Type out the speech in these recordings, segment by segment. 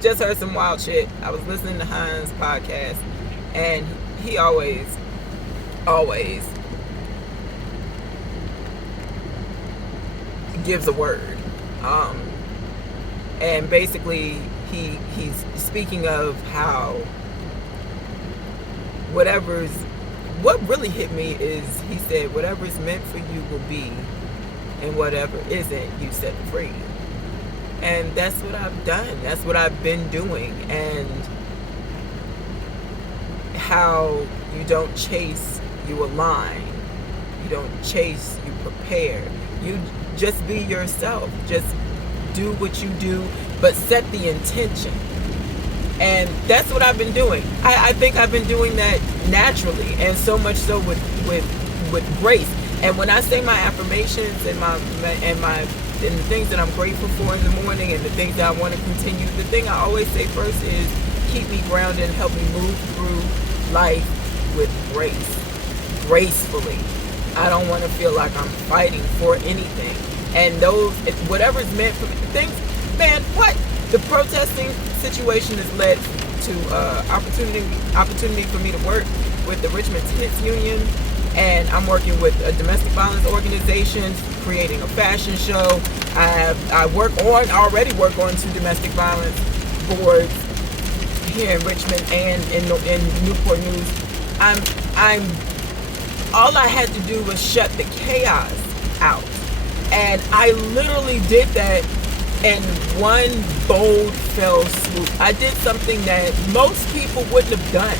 just heard some wild shit. I was listening to Heinz podcast, and he always gives a word. And basically he's speaking of how what really hit me is he said whatever's meant for you will be, and whatever isn't, you set free. And that's what I've done. That's what I've been doing. And how you don't chase, you align. You don't chase, you prepare. You just be yourself. Just do what you do, but set the intention. And that's what I've been doing. I think I've been doing that naturally, and so much so with grace. And when I say my affirmations and the things that I'm grateful for in the morning, and the things that I want to continue, the thing I always say first is keep me grounded and help me move through life with grace, gracefully. I don't want to feel like I'm fighting for anything. And whatever's meant for me, things, man, what? The protesting situation has led to opportunity for me to work with the Richmond Tenants Union, and I'm working with a domestic violence organization, creating a fashion show. I already work on 2 domestic violence boards here in Richmond and in Newport News. All I had to do was shut the chaos out, and I literally did that in one bold fell swoop. I did something that most people wouldn't have done.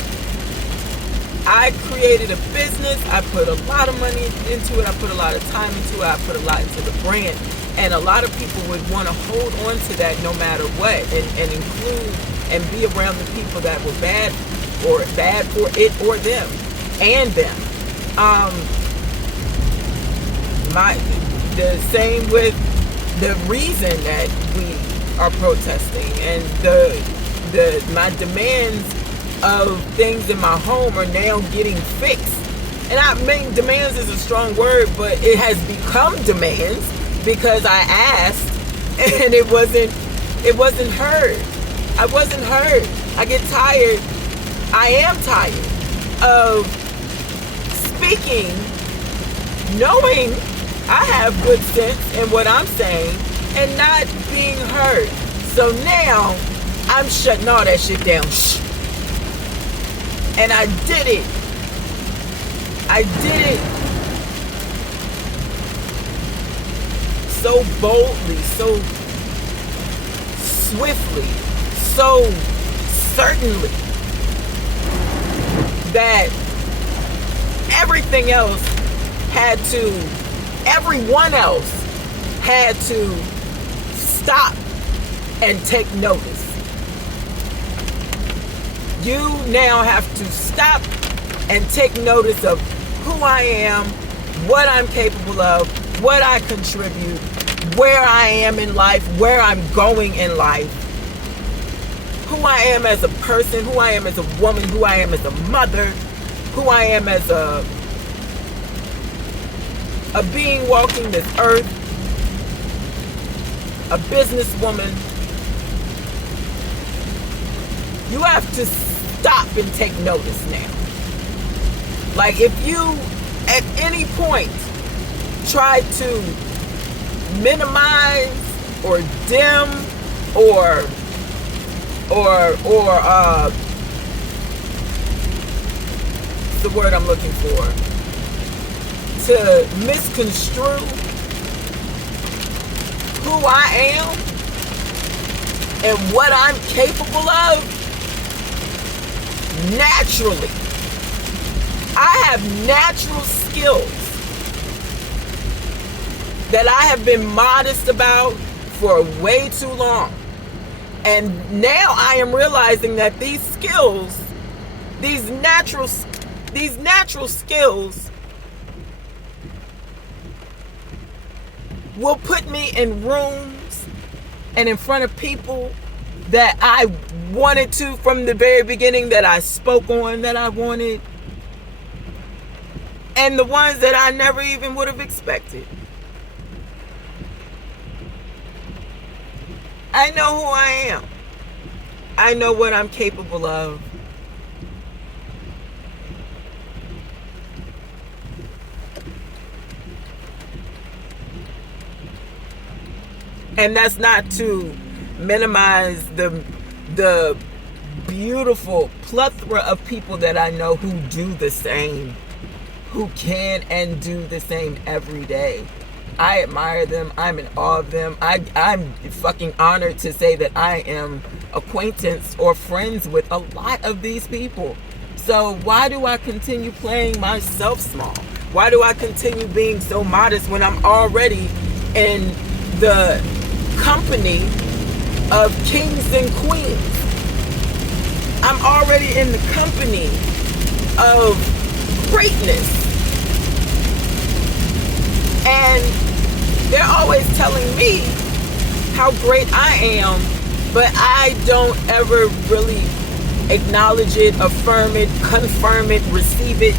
I created a business. I put a lot of money into it. I put a lot of time into it. I put a lot into the brand. And a lot of people would want to hold on to that no matter what, and include and be around the people that were bad for it or them and them. The same with the reason that we are protesting, and my demands of things in my home are now getting fixed. And I mean, demands is a strong word, but it has become demands because I asked and it wasn't heard. I wasn't heard. I get tired. I am tired of speaking, knowing I have good sense in what I'm saying, and not being heard. So now I'm shutting all that shit down. And I did it. I did it so boldly, so swiftly, so certainly, that everyone else had to stop and take notice. You now have to stop and take notice of who I am, what I'm capable of, what I contribute, where I am in life, where I'm going in life, who I am as a person, who I am as a woman, who I am as a mother, who I am as a being walking this earth, a businesswoman. You have to stop and take notice now. Like, if you at any point try to minimize or dim or the word I'm looking for, to misconstrue who I am and what I'm capable of, naturally, I have natural skills that I have been modest about for way too long. And now I am realizing that these skills, these natural skills will put me in rooms and in front of people that I wanted to from the very beginning, that I spoke on, that I wanted, and the ones that I never even would have expected. I know who I am. I know what I'm capable of. And that's not to minimize the beautiful plethora of people that I know who do the same, who can and do the same every day. I admire them. I'm in awe of them. I'm fucking honored to say that I am acquaintance or friends with a lot of these people. So why do I continue playing myself small? Why do I continue being so modest when I'm already in the company of kings and queens? I'm already in the company of greatness. And they're always telling me how great I am, but I don't ever really acknowledge it, affirm it, confirm it, receive it.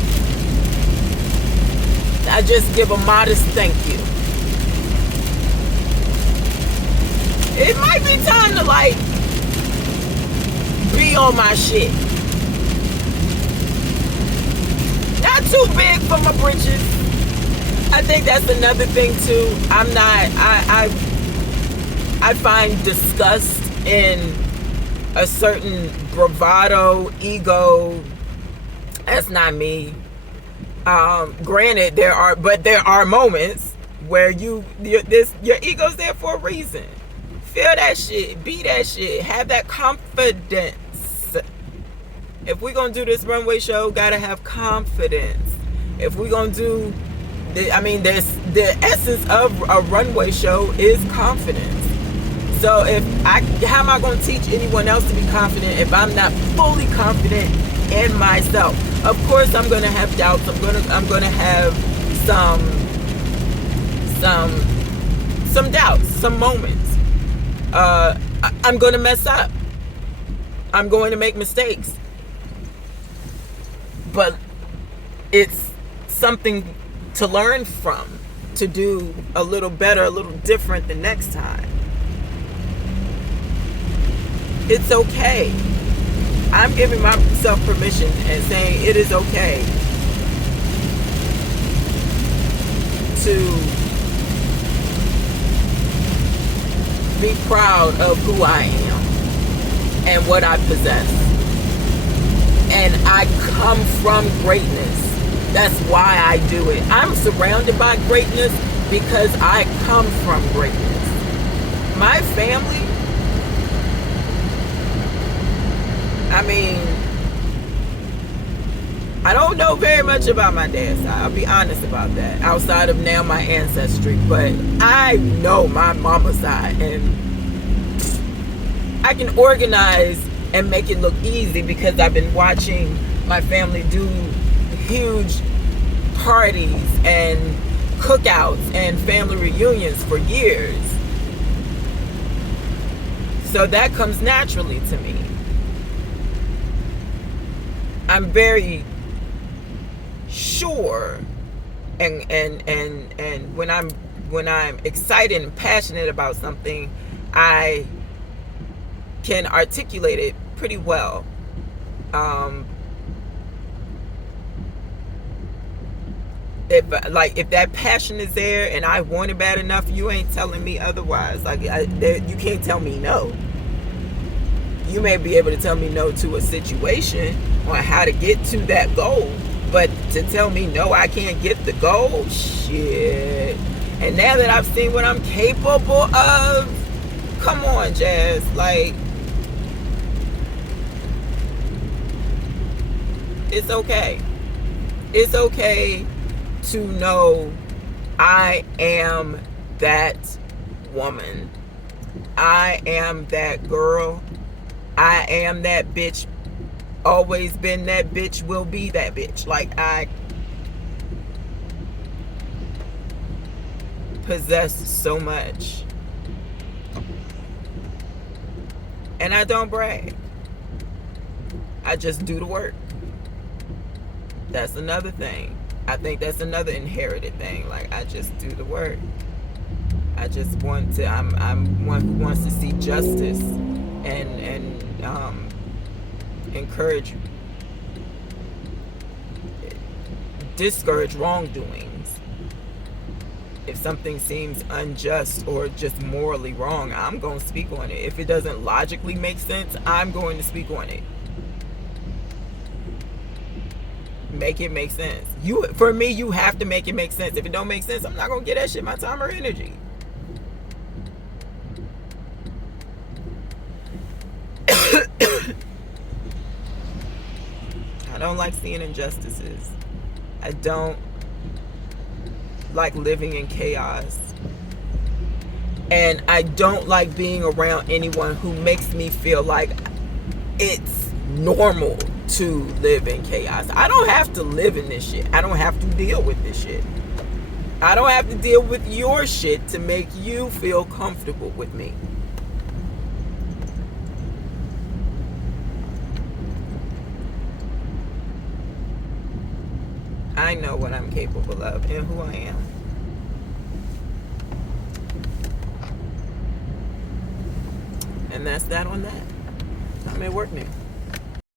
I just give a modest thank you. It might be time to like be on my shit. Not too big for my britches. I think that's another thing too. I find disgust in a certain bravado, ego. That's not me. Granted, there are moments where your ego's there for a reason. Feel that shit, be that shit, have that confidence. If we're gonna do this runway show, gotta have confidence. If we're gonna do, there's the essence of a runway show is confidence. So how am I gonna teach anyone else to be confident if I'm not fully confident in myself? Of course, I'm gonna have doubts. I'm gonna have some doubts, some moments. I'm going to mess up. I'm going to make mistakes. But it's something to learn from, to do a little better, a little different the next time. It's okay. I'm giving myself permission and saying it is okay to be proud of who I am and what I possess. And I come from greatness. That's why I do it. I'm surrounded by greatness because I come from greatness. My family, I don't know very much about my dad's side. I'll be honest about that. Outside of now my ancestry. But I know my mama's side. And I can organize and make it look easy because I've been watching my family do huge parties and cookouts and family reunions for years. So that comes naturally to me. I'm very sure and when I'm excited and passionate about something, I can articulate it pretty well. If that passion is there and I want it bad enough, you ain't telling me otherwise. You can't tell me no. You may be able to tell me no to a situation on how to get to that goal, but to tell me no, I can't get the goal, shit. And now that I've seen what I'm capable of, come on, Jazz, it's okay. It's okay to know I am that woman. I am that girl. I am that bitch. Always been that bitch, will be that bitch. I possess so much. And I don't brag. I just do the work. That's another thing. I think that's another inherited thing. I just do the work. I'm one who wants to see justice and encourage, discourage wrongdoings. If something seems unjust or just morally wrong, I'm going to speak on it. If it doesn't logically make sense, I'm going to speak on it. Make it make sense. For me, you have to make it make sense. If it don't make sense, I'm not going to get that shit my time or energy. I don't like seeing injustices. I don't like living in chaos. And I don't like being around anyone who makes me feel like it's normal to live in chaos. I don't have to live in this shit. I don't have to deal with this shit. I don't have to deal with your shit to make you feel comfortable with me. I know what I'm capable of and who I am. And that's that on that. I'm at work now.